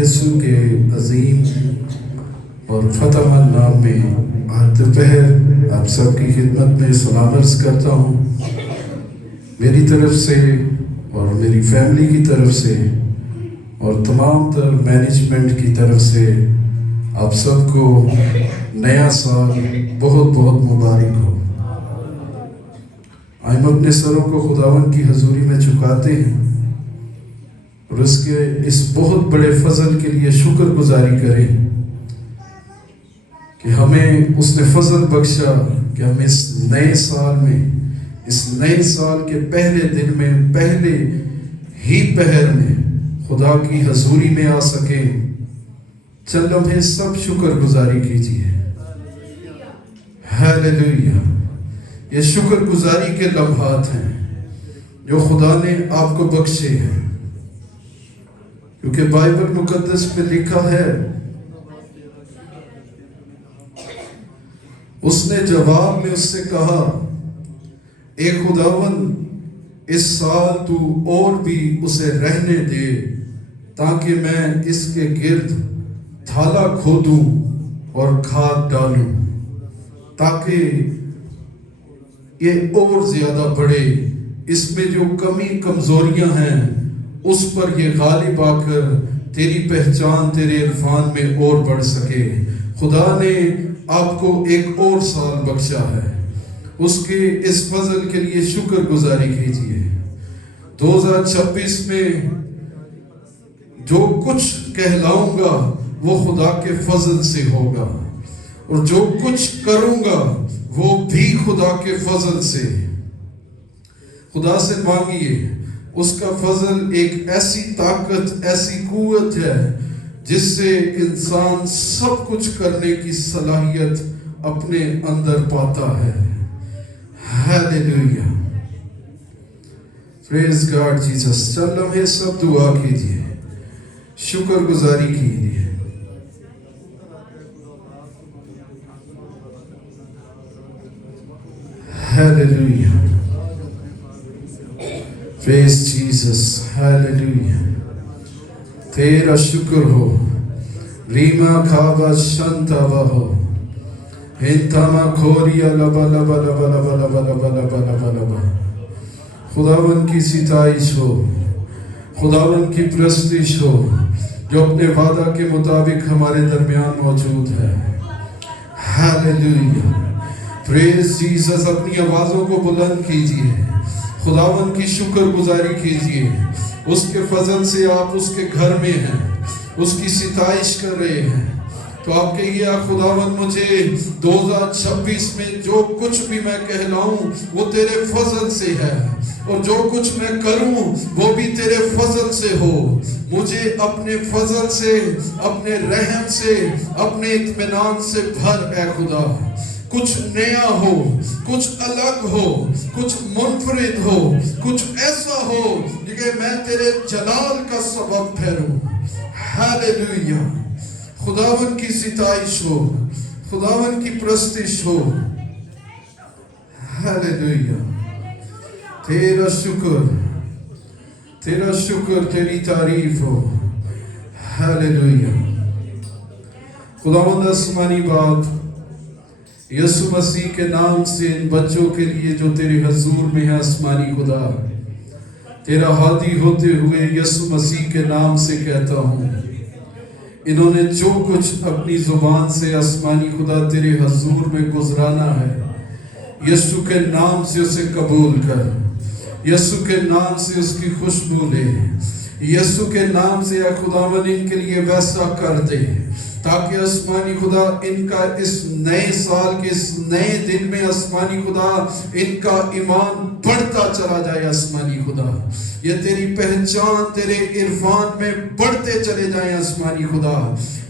یسوع کے عظیم اور فتح مند نام میں آج دوپہر آپ سب کی خدمت میں سلام عرض کرتا ہوں، میری طرف سے اور میری فیملی کی طرف سے اور تمام تر مینجمنٹ کی طرف سے آپ سب کو نیا سال بہت بہت مبارک ہو۔ ہم اپنے سروں کو خداوند کی حضوری میں جھکاتے ہیں اور اس بہت بڑے فضل کے لیے شکر گزاری کریں کہ ہمیں اس نے فضل بخشا کہ ہم اس نئے سال میں، اس نئے سال کے پہلے دن میں، پہلے ہی پہر میں خدا کی حضوری میں آ سکیں۔ چل لمحے سب شکر گزاری کیجیے۔ ہیلیلویا۔ یہ شکر گزاری کے لمحات ہیں جو خدا نے آپ کو بخشے ہیں، کیونکہ بائبل مقدس میں لکھا ہے، اس نے جواب میں اس سے کہا، اے خداوند اس سال تو اور بھی اسے رہنے دے تاکہ میں اس کے گرد تھالا کھودوں اور کھاد ڈالوں تاکہ یہ اور زیادہ بڑھے، اس میں جو کمی کمزوریاں ہیں اس پر یہ غالب آ کر تیری پہچان تیرے عرفان میں اور بڑھ سکے۔ خدا نے آپ کو ایک اور سال بخشا ہے، اس کے اس فضل کے لیے شکر گزاری کیجیے۔ 2026 میں جو کچھ کہلاؤں گا وہ خدا کے فضل سے ہوگا، اور جو کچھ کروں گا وہ بھی خدا کے فضل سے۔ خدا سے مانگیے، اس کا فضل ایک ایسی طاقت، ایسی قوت ہے جس سے انسان سب کچھ کرنے کی صلاحیت اپنے اندر پاتا ہے۔ ہیلیلویا، پریز گاڈ جیسس۔ چل لمحے سب دعا کیجیے، شکر گزاری کیجیے۔ ہیلیلویا، پریز جیسس۔ ہیلیلویا، تیرا شکر ہو۔ ریما کھابا شنتا ہو، ہنتاما کھوریا لبا لبا لبا لبا لبا لبا لبا لبا لبا۔ خداوند کی ستائش ہو، خداوند کی پرستش ہو جو اپنے وعدہ کے مطابق ہمارے درمیان موجود ہے۔ ہیلیلویا، پریز جیسس۔ اپنی آوازوں کو بلند کیجیے، خداوند کی شکر گزاری کیجیے۔ اس کے فضل سے آپ اس کے گھر میں ہیں، اس کی ستائش کر رہے ہیں، تو آپ کہیے، خداوند مجھے 2026 میں جو کچھ بھی میں کہلاؤں وہ تیرے فضل سے ہے، اور جو کچھ میں کروں وہ بھی تیرے فضل سے ہو۔ مجھے اپنے فضل سے، اپنے رحم سے، اپنے اطمینان سے بھر اے خدا۔ کچھ نیا ہو، کچھ الگ ہو، کچھ منفرد ہو، کچھ ایسا ہو کہ میں تیرے جلال کا سبب ٹھہروں۔ ہیلیلویا، خداوند کی ستائش ہو، خداوند کی پرستش ہو۔ ہیلیلویا، تیرا شکر، تیرا شکر، تیری تعریف ہو۔ ہیلیلویا، خداوند آسمانی باپ، یسوع مسیح کے نام سے ان بچوں کے لیے جو تیرے حضور میں ہے آسمانی خدا، تیرا ہادی ہوتے ہوئے یسوع مسیح کے نام سے کہتا ہوں، انہوں نے جو کچھ اپنی زبان سے آسمانی خدا تیرے حضور میں گزرانا ہے، یسوع کے نام سے اسے قبول کر، یسوع کے نام سے اس کی خوشبو لے، یسوع کے نام سے اے خداوند ان کے لیے ویسا کر دے تاکہ آسمانی خدا ان کا اس نئے سال کے اس نئے دن میں آسمانی خدا ان کا ایمان بڑھتا چلا جائے۔ آسمانی خدا یہ تیری پہچان تیرے عرفان میں بڑھتے چلے جائیں۔ آسمانی خدا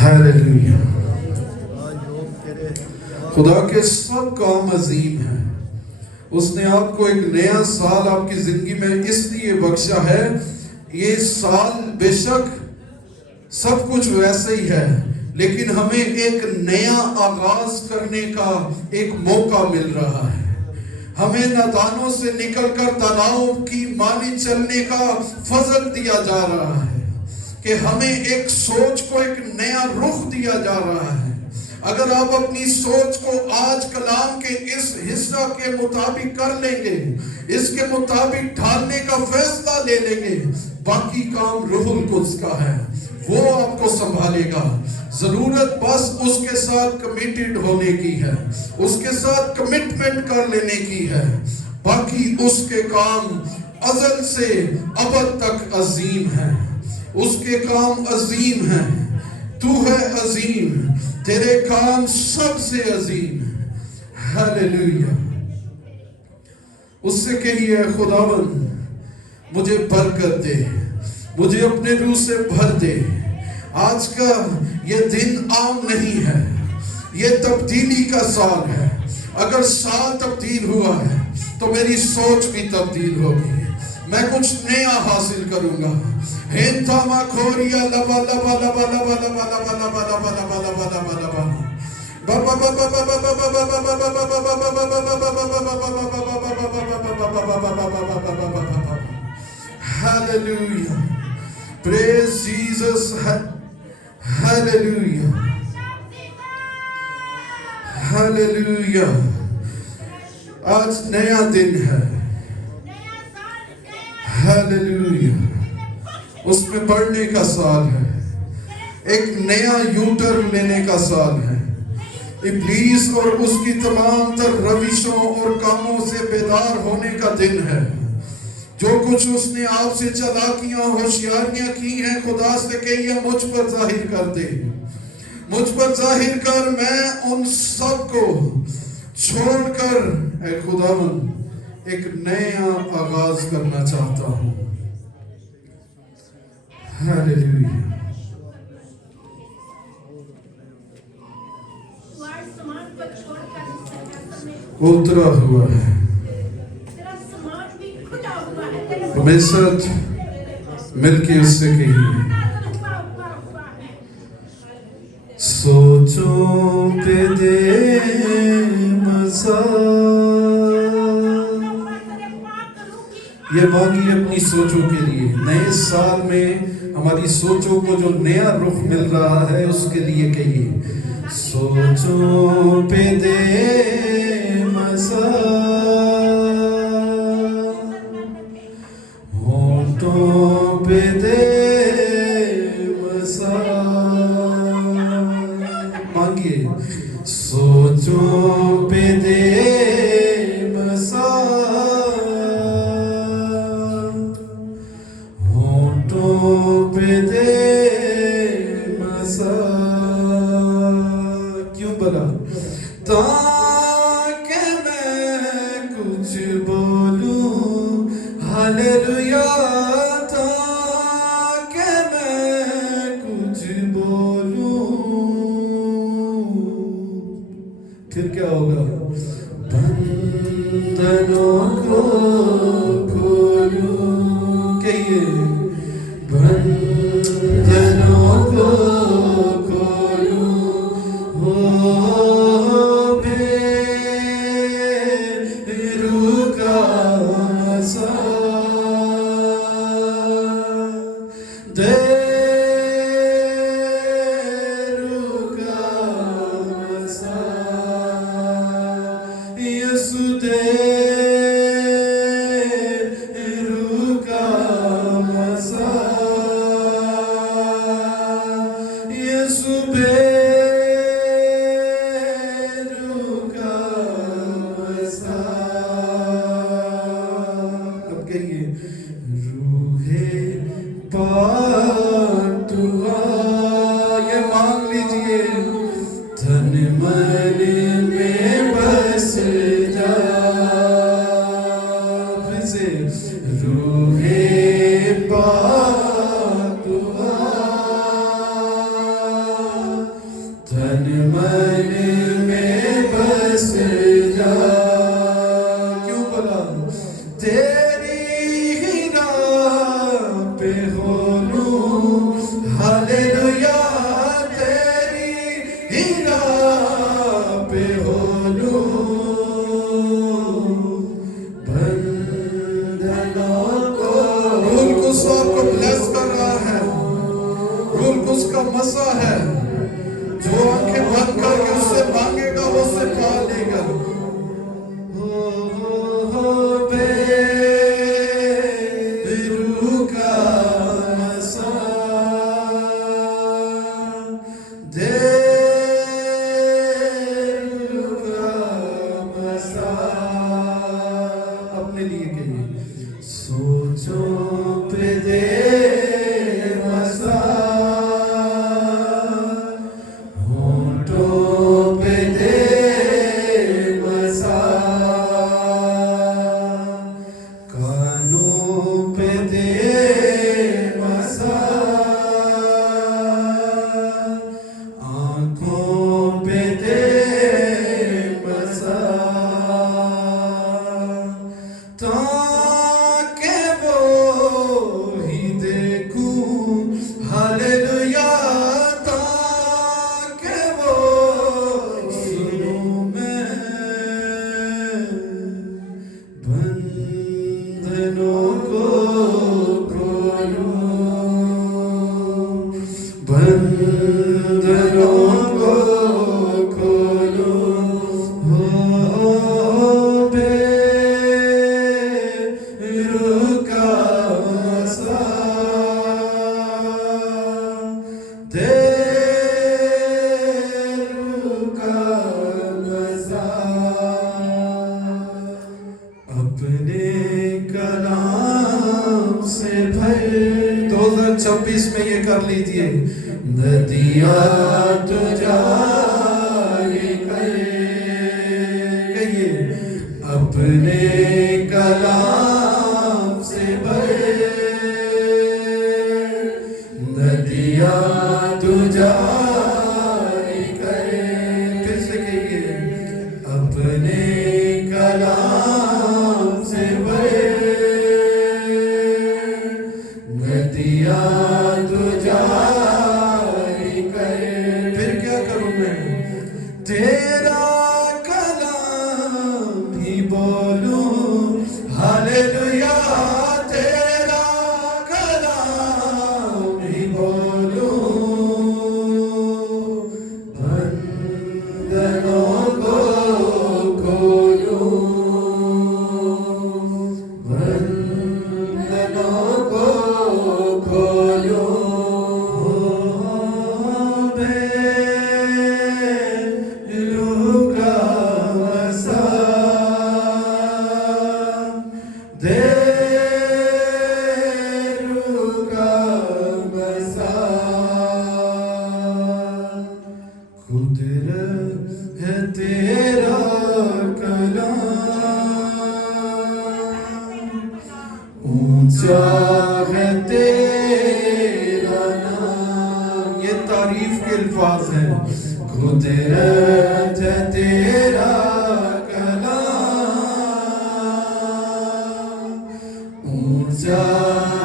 ہیلیلویا. خدا کے سب کام عظیم ہیں. اس نے آپ کو ایک نیا سال آپ کی زندگی میں اس لیے بخشا ہے. یہ سال بے شک سب کچھ ویسا ہی ہے، لیکن ہمیں ایک نیا آغاز کرنے کا ایک موقع مل رہا ہے. ہمیں نادانوں سے نکل کر داناؤں کی مانی چلنے کا فضل دیا جا رہا ہے کہ ہمیں ایک سوچ کو ایک نیا رخ دیا جا رہا ہے. اگر آپ اپنی سوچ کو آج کلام کے اس حصہ کے مطابق کر لیں گے، اس کے مطابق ڈھالنے کا فیصلہ لے لیں گے، باقی کام روح القدس کا ہے، وہ آپ کو سنبھالے گا. ضرورت بس اس کے ساتھ کمیٹڈ ہونے کی ہے، اس کے ساتھ کمٹمنٹ کر لینے کی ہے. باقی اس کے کام ازل سے ابد تک عظیم ہیں. اس کے کام عظیم ہیں. تو ہے عظیم، تیرے کام سب سے عظیم. ہیلیلویا. اس سے کہیے خداوند مجھے برکت دے، مجھے اپنے روح سے بھر دے. آج کا یہ دن عام نہیں ہے، یہ تبدیلی کا سال ہے. اگر سال تبدیل ہوا ہے تو میری سوچ بھی تبدیل ہوگی. میں کچھ نیا حاصل کروں گا. ہینتاما کھوریا لبا لبا لبا لبا لبا لبا لبا لبا لبا لبا لبا لبا Hallelujah. Praise Jesus. Hallelujah. Hallelujah. آج نیا دن ہے. Hallelujah. اس میں بڑھنے کا سال ہے. ایک نیا یوٹرن لینے کا سال ہے. ابلیس اور اس کی تمام تر روشوں اور کاموں سے بیدار ہونے کا دن ہے. جو کچھ اس نے آپ سے چالاکیاں ہوشیاریاں کی ہیں، خدا سے کہیے مجھ پر ظاہر کر دے، مجھ پر ظاہر کر. میں ان سب کو چھوڑ کر اے خداوند ایک نیا آغاز کرنا چاہتا ہوں. ہیلیلویا. اترا ہوا ہے. میرے ساتھ مل کے اس سے کہیے سوچوں پہ دے مزا. یہ مانگی اپنی سوچوں کے لیے. نئے سال میں ہماری سوچوں کو جو نیا رخ مل رہا ہے اس کے لیے کہیے سوچوں پہ دے مزا، ہونٹوں پہ دے مزا. مانگیے سوچوں پہ دے مزا، ہونٹوں پہ دے مزا. کیوں بلا؟ تاکہ میں کچھ بولوں. ہیلیلویا. تاکہ میں کچھ بولوں. پھر کیا ہوگا؟ بندنوں کو کھولوں. کہیے بندنوں کو کھولوں. ہو بے روح کا مزہ دے، روح کا مزہ یسوع دے، روح کا مزہ یسوع بے روح کا مزہ. اب کہیے روح پاک تو آ. یہ مانگ لیجئے تن من میں بس جا. پھر سے روح پاک تو آ. اس کا مسا ہے. جو آنکھیں بند کر کے اس سے مانگے گا وہ اسے پا لے گا. بے روح کا مسا دے روح کا مسا. اپنے لیے کہیے سوچوں پہ دے مسا, ہونٹوں پہ دے مسا, کانوں پہ دے مسا, آنکھوں پہ دے مسا, تاکہ وہ ہی دیکھوں ہاللویا, تاکہ وہ سنوں میں بندھنوں کو کھولوں, بندھنوں کو کھولوں. ہو بے روح کا مسا دے روح کا مسا. اپنے کلام سے بھر 2026 میں یہ کر لیجئے. ندیاں تو جاری کر, کہیے اپنے کلام سے بھر, ندیاں تو جاری کر. پھر سے کہیے اپنے کلام سے بھر, ندیاں تو جاری کر. پھر کیا کروں میں؟ تیرا کلام ہی بولوں ہاللویا, تیرا کلام ہی بولوں, بندھنوں کو کھولوں, بندھنوں کو کھولوں. بے روح کا مسا دے روح کا مسا. قدرت ہے تیرا کلام, اونچا ہے تیرا نام. یہ تعریف کے الفاظ ہیں. قدرت ہے تیرا کلام, اونچا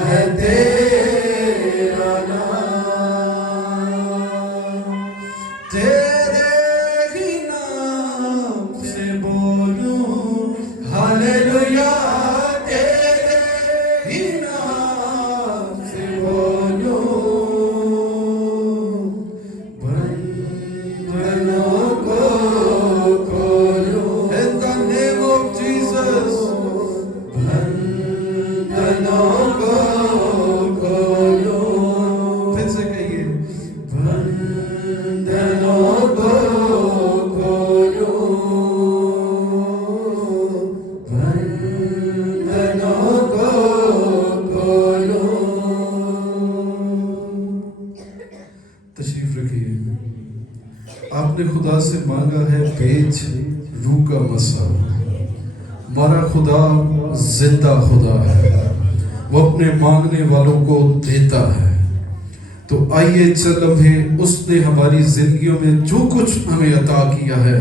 ہے تیرا نام. تیرے ہی نام سے بولوں ہاللویا, تیرے ہی نام سے بولوں, بندھنوں کو کھولوں. In the name of Jesus. بندھنوں کو کھولوں. پھر سے کہیے بندھنوں کو کھولوں, بندھنوں کو کھولوں. تشریف رکھیے. آپ نے خدا سے مانگا ہے بیچ روح کا مسا. ہمارا خدا زندہ خدا ہے, وہ اپنے مانگنے والوں کو دیتا ہے. تو آئیے چند لمحے اس نے ہماری زندگیوں میں جو کچھ ہمیں عطا کیا ہے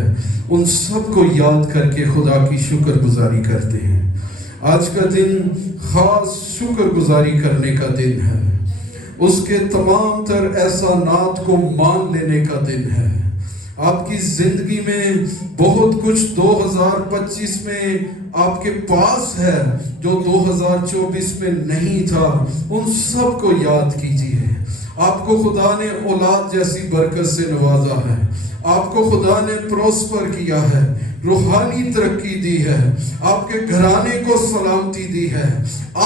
ان سب کو یاد کر کے خدا کی شکر گزاری کرتے ہیں. آج کا دن خاص شکر گزاری کرنے کا دن ہے. اس کے تمام تر احسانات کو مان لینے کا دن ہے. آپ کی زندگی میں بہت کچھ 2025 میں آپ کے پاس ہے جو 2024 میں نہیں تھا. ان سب کو یاد کیجئے. آپ کو خدا نے اولاد جیسی برکت سے نوازا ہے، آپ کو خدا نے پروسپر کیا ہے، روحانی ترقی دی ہے، آپ کے گھرانے کو سلامتی دی ہے،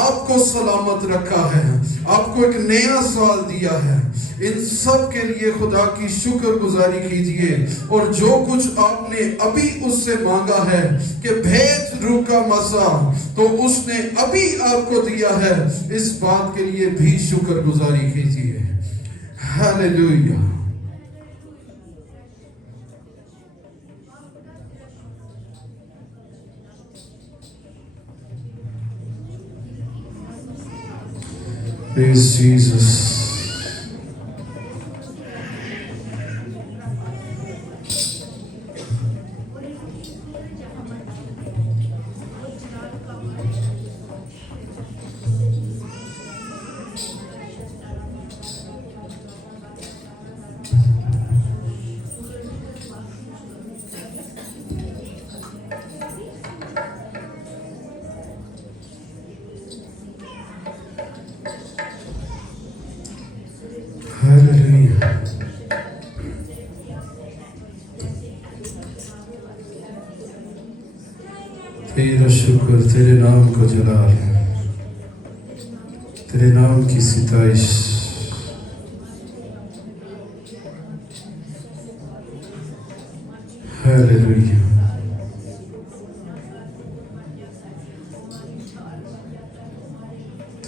آپ کو سلامت رکھا ہے، آپ کو ایک نیا سال دیا ہے۔ ان سب کے لیے خدا کی شکر گزاری کیجئے، اور جو کچھ آپ نے ابھی اس سے مانگا ہے کہ بھیج روح کا مسا، تو اس نے ابھی آپ کو دیا ہے، اس بات کے لیے بھی شکر گزاری کیجئے۔ ہاللیلویہ۔ Praise Jesus. Hallelujah. تیرا شکر، تیرے نام کو جلال، تیرے نام کی ستائش۔ ہاللیلویہ۔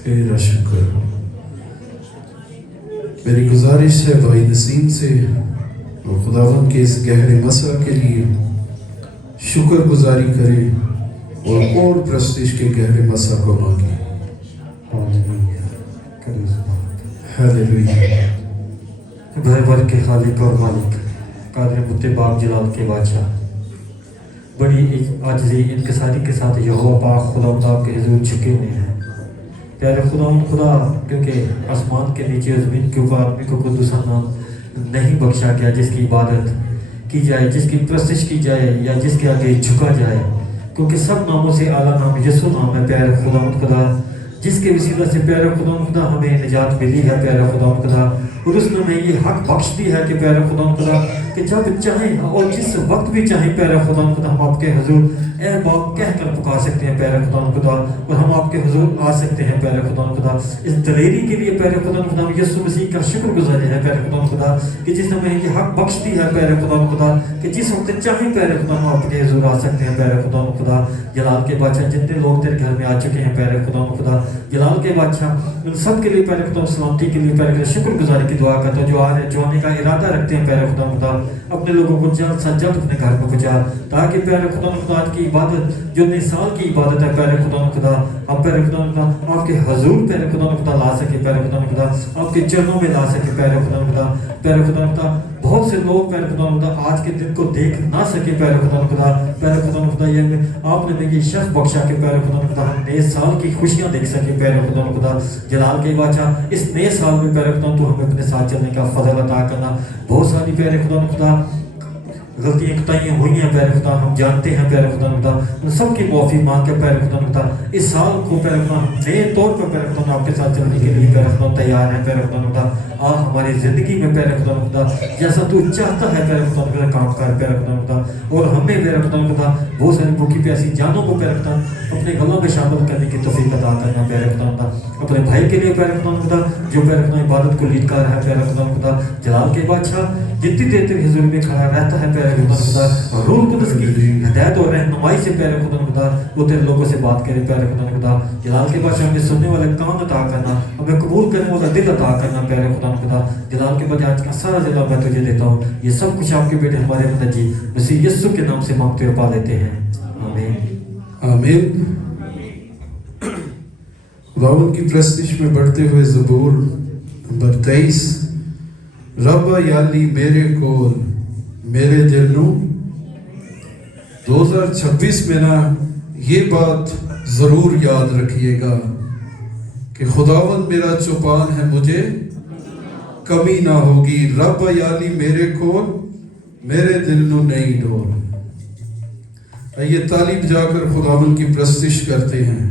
تیرا شکر۔ میری گزارش ہے بھائی نسیم سے، اور خداوند کے اس گہرے مسا کے لیے شکر گزاری کریں اور پرستش کے گہرے مسا کو مانگیں۔ ہاللیلویہ۔ بھر بھر کے خالق اور مالک، قادر متباق جلال کے بادشاہ، بڑی عاجزی انکساری کے ساتھ یہوہ پاک خداوند آپ کے حضور جھکے ہوئے ہیں۔ پیارے خداوند خدا، کیونکہ آسمان کے نیچے اور زمین کے اوپر آدمی کو کوئی دوسرا نام نہیں بخشا گیا جس کی عبادت کی جائے، جس کی پرستش کی جائے، یا جس کے آگے جھکا جائے، کیونکہ سب ناموں سے اعلیٰ نام یسوع نام ہے۔ پیارے خداوند خدا، جس کے وسیلہ سے پیارے خداوند خدا ہمیں نجات ملی ہے پیارے خداوند خدا، اور اس نے ہمیں یہ حق بخش دی ہے کہ پیارے خداوند خدا کہ جب چاہیں اور جس وقت بھی چاہیں پیارے خداوند خدا ہم آپ کے حضور اے باپ کہہ کر پکار سکتے ہیں پیارے خداوند خدا، اور ہم آپ کے حضور آ سکتے ہیں پیارے خداوند خدا۔ اس دلیری کے لیے پیارے خداوند خدا یسوع مسیح کا شکر گزار ہے پیارے خداوند خدا کہ جس نے ہمیں یہ حق بخش دی ہے پیارے خداوند خدا کہ جس وقت چاہیں پیارے خدا ہم آپ کے حضور آ سکتے ہیں پیارے خداوند خدا۔ جلال کے بادشاہ، جتنے لوگ تیرے گھر میں آ چکے ہیں پیارے خداوند خدا، جلال کے بادشاہ، ان سب کے لیے پیارے خدا سلامتی کے لیے پیارے خدا شکر گزاری کی دعا کرتا ہوں۔ جو آنے کا ارادہ رکھتے ہیں پیارے خدا خدا، اپنے لوگوں کو جلد سے جلد اپنے گھر میں پہنچا، تاکہ پیارے خدا خدا آج کی عبادت جو نئے سال کی عبادت ہے پیارے خدا خدا، آپ پیارے خدا خدا آپ کے حضور پیارے خدا خدا لا سکے پیارے خدا خدا، آپ کے چرنوں میں لا سکے پیارے خدا خدا۔ پیارے خدا خدا بہت سے لوگ پیارے خدا خدا آج کے دن کو دیکھ نہ سکے پیارے خدا خدا، پیارے خدا خدا یہ آپ نے یہ شرف بخشا کہ پیارے خدا خدا ہم نئے سال کی خوشیاں دیکھ سکے پیارے خدا خدا۔ جلال کے بادشاہ، اس نئے سال میں پیارے خدا تو ہمیں اپنے ساتھ چلنے کا فضل عطا کرنا۔ بہت ساری پیارے خدا خدا غلطیاں کوتاہیاں ہوئی ہیں پیارے خدا، ہم جانتے ہیں پیارے خدا خدا، ان سب کی معافی مانگ کے پیارے خدا خدا اس سال کو پیارے خدا نئے طور پر پیارے خدا آپ کے ساتھ چلنے کے لیے پیارے خدا تیار ہیں پیارے خدا خدا۔ آج ہماری زندگی میں پیارے خدا خدا جیسا تو چاہتا ہے پیارے خدا خدا کام کر پیارے خدا خدا، اور ہمیں پیارے خدا خدا بہت ساری بھوکی پیاسی جانوں کو پیارے خدا اپنے گلوں میں شامل کرنے کی توفیق عطا کرنا پیارے خدا خدا۔ اپنے بھائی کے لیے پیارے خدا خدا جو پیارے خدا عبادت کو لیڈ کر رہا ہے پیارے خدا خدا، جلال کے بادشاہ جتنی دیر تک حضور میں کھڑا رہتا ہے پیارے خدا خدا، روح قدس کی ہدایت اور رہنمائی سے پیارے خدا خدا وہ تیرے لوگوں سے بات کرے پیارے خدا خدا۔ جلال کے بادشاہ ہمیں سننے والے کان عطا کرنا، ہمیں قبول کرنے والا دل عطا کرنا پیارے خدا خدا۔ جلال کے بادشاہ آج کا سارا ضلع میں تجھے دیتا ہوں، یہ سب کچھ آپ کے بیٹے ہمارے مدد جی مسیح یسوع کے نام سے مانگتے اور پا لیتے ہیں، آمین آمین۔ خداوند کی پرستش میں بڑھتے ہوئے زبور نمبر 23۔ رب یالی میرے کول میرے دل نو 2026 میں نا یہ بات ضرور یاد رکھیے گا کہ خداوند میرا چوپان ہے، مجھے کمی نہ ہوگی۔ رب یالی میرے کول میرے دل نو نہیں ڈول۔ آئیے تالی بجا کر خداوند کی پرستش کرتے ہیں۔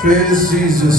Praise Jesus.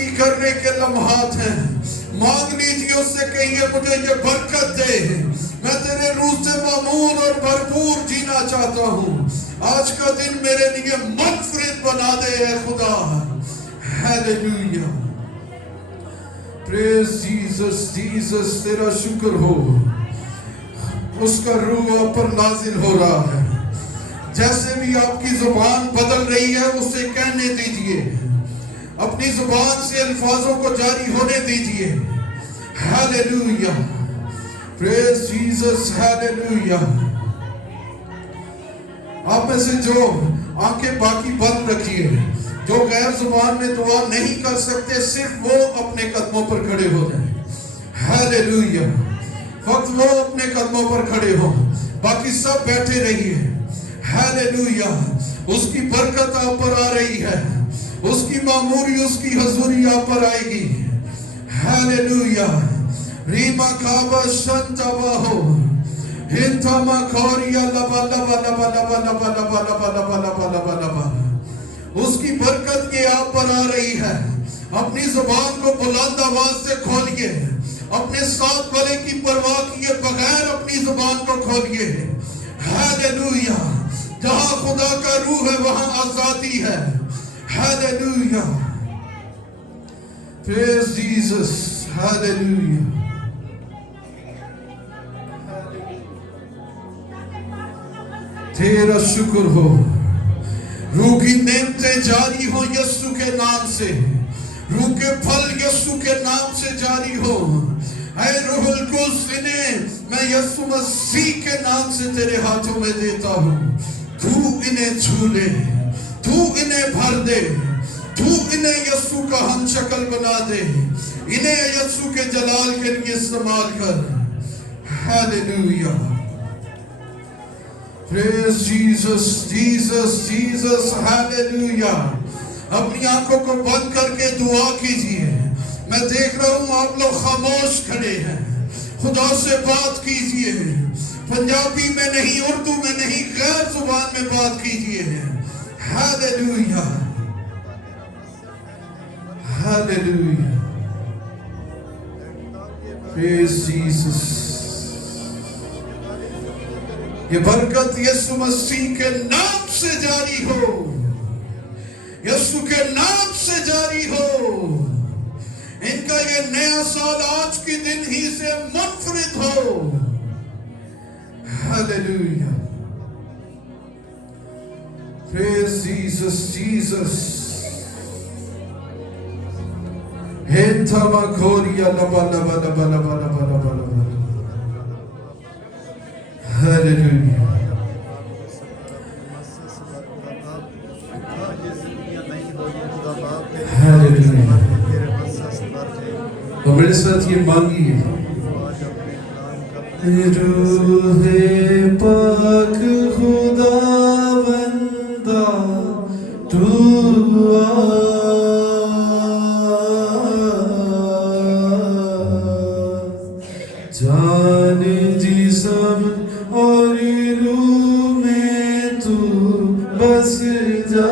ادائیگی کرنے کے لمحات ہیں. مانگ لیجیے اس سے، کہیے مجھے یہ برکت دے، میں تیرے روح سے معمور اور بھرپور جینا چاہتا ہوں. آج کا دن میرے لیے مغفرت بنا دے اے خدا. ہیلیلویا. پریز جیسس. جیسس تیرا شکر ہو، اس کا روح آپ پر نازل ہو رہا ہے. جیسے بھی آپ کی زبان بدل رہی ہے اسے کہنے دیجئے، اپنی زبان سے الفاظوں کو جاری ہونے دیجئے. ہیلیلویا. پریز جیسس. ہیلیلویا. آپ میں سے جو آنکھیں باقی بند رکھیے، جو غیر زبان میں دعا نہیں کر سکتے، صرف وہ اپنے قدموں پر کھڑے ہو جائیں. ہیلیلویا. فقط وہ اپنے قدموں پر کھڑے ہوں، باقی سب بیٹھے رہیے. ہیلیلویا. اس کی برکت آپ پر آ رہی ہے، اس کی معموری، اس کی حضوری آپ پر آئے گی. ہیلیلویا. ریما کعبہ شنتبا ہو ہنتما کھوریا لبا لبا لبا لبا لبا لبا لبا لبا لبا لبا لبا. اس کی برکت یہ آپ پر آ رہی ہے. اپنی زبان کو بلند آواز سے کھولیے، اپنے ساتھ والے کی پرواہ کیے بغیر اپنی زبان کو کھولیے. ہیلیلویا. جہاں خدا کا روح ہے وہاں آزادی ہے. ہیلیلویا. پریز جیسس. ہیلیلویا. تیرا شکر ہو. روح کی نعمتیں جاری ہو یسوع کے نام سے. روح کے پھل یسوع کے نام سے جاری ہو. اے روح القدس، انہیں میں یسوع مسیح کے نام سے تیرے ہاتھوں میں دیتا ہوں. تو انہیں چھو لے، تو انہیں بھر دے، تو انہیں یسوع کا ہم شکل بنا دے. انہیں یسوع کے جلال کے لیے استعمال کر. Hallelujah. Praise Jesus. Jesus. Jesus. Hallelujah. اپنی آنکھوں کو بند کر کے دعا کیجئے. میں دیکھ رہا ہوں آپ لوگ خاموش کھڑے ہیں. خدا سے بات کیجئے. پنجابی میں نہیں، اردو میں نہیں، غیر زبان میں بات کیجئے. ہیلیلویا. ہیلیلویا. Praise Jesus. یہ برکت یسوع مسیح کے نام سے جاری ہو، یسوع کے نام سے جاری ہو. ان کا یہ نیا سال آج کے دن ہی سے منفرد ہو. ہیلیلویا. پریز جیسس. جیسس. ہنتما کھوریا لبا لبا لبا لبا لبا لبا لبا. ہیلیلویا. ہیلیلویا. تو میرے ساتھ یہ مانگیے. روح پاک خداوندہ تو آ. جان جسم اور روح میں تو بس جا.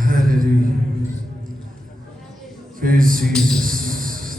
Hallelujah. Praise Jesus.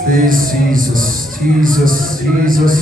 Praise Jesus, Jesus, Jesus,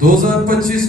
2025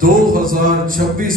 2026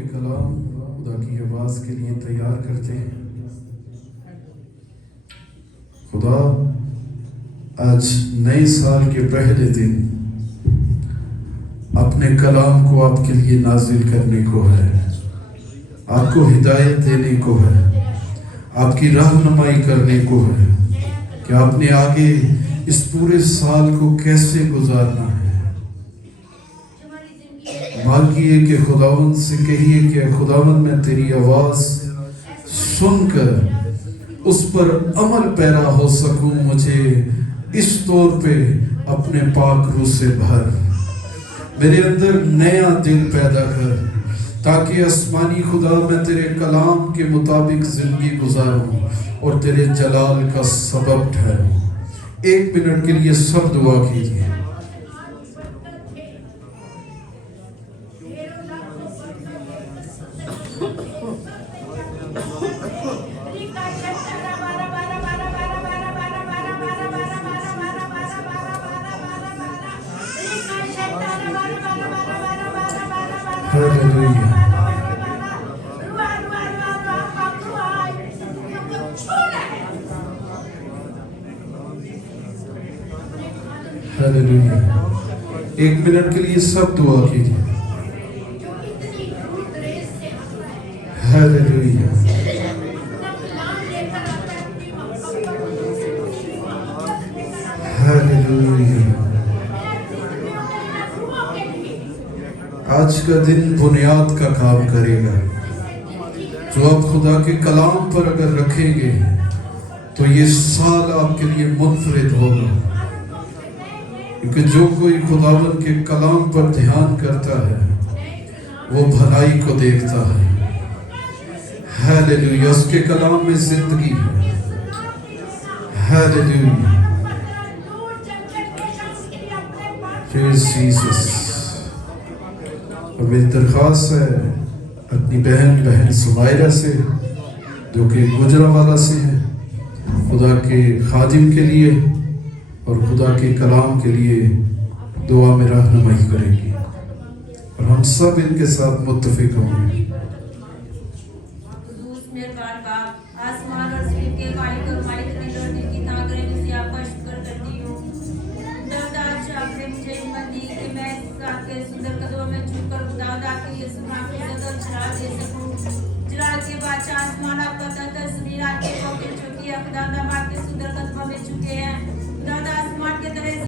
کے کلام خدا کی آواز کے لیے تیار کرتے ہیں۔ خدا آج نئے سال کے پہلے دن اپنے کلام کو آپ کے لیے نازل کرنے کو ہے، آپ کو ہدایت دینے کو ہے، آپ کی رہنمائی کرنے کو ہے کہ آپ نے آگے اس پورے سال کو کیسے گزارنا ہے۔ مانگیے کہ خداوند سے کہیے کہ خداوند میں تیری آواز سن کر اس پر عمل پیرا ہو سکوں، مجھے اس طور پہ اپنے پاک روح سے بھر، میرے اندر نیا دل پیدا کر، تاکہ آسمانی خدا میں تیرے کلام کے مطابق زندگی گزاروں اور تیرے جلال کا سبب ٹھہروں۔ 1 منٹ کے لیے سب دعا کیجیے۔ ہیلیلویا۔ 1 منٹ کے لیے سب دعا کیجیے۔ ہیلیلویا۔ ہیلیلویا۔ آج کا دن بنیاد کا کام کرے گا، جو آپ خدا کے کلام پر اگر رکھیں گے تو یہ سال آپ کے لیے منفرد ہوگا، کیونکہ جو کوئی خداوند کے کلام پر دھیان کرتا ہے وہ بھلائی کو دیکھتا ہے۔ ہیلیلویا۔ اس کے کلام میں زندگی ہے۔ ہیلیلویا۔ جیسس۔ اور میری درخواست ہے اپنی بہن سمائرہ سے، جو کہ گجرانوالہ سے ہے، خدا کے خادم کے لیے اور خدا کے کلام کے لیے دعا میں رہنمائی کریں گی، اور ہم سب ان کے ساتھ متفق ہوں گے۔ قدوس مہربان باپ، آسمان اور زمین کے مالک اور مالک نے اور دل کی طاقت سے آپ کا شکر کرتی ہوں۔ خداوند آپ نے مجھے ہمت دی کہ میں آپ کے سندر قدموں میں جھک کر خداوند آپ کے یسوع نام کی عزت اور جلال دے سکوں۔ جلال کے بادشاہ، آسمان آپ کا تخت ہے، زمین آپ کے پاؤں کی چوکی ہے۔ خداوند ہم آپ کے سندر قدموں میں جھکے ہیں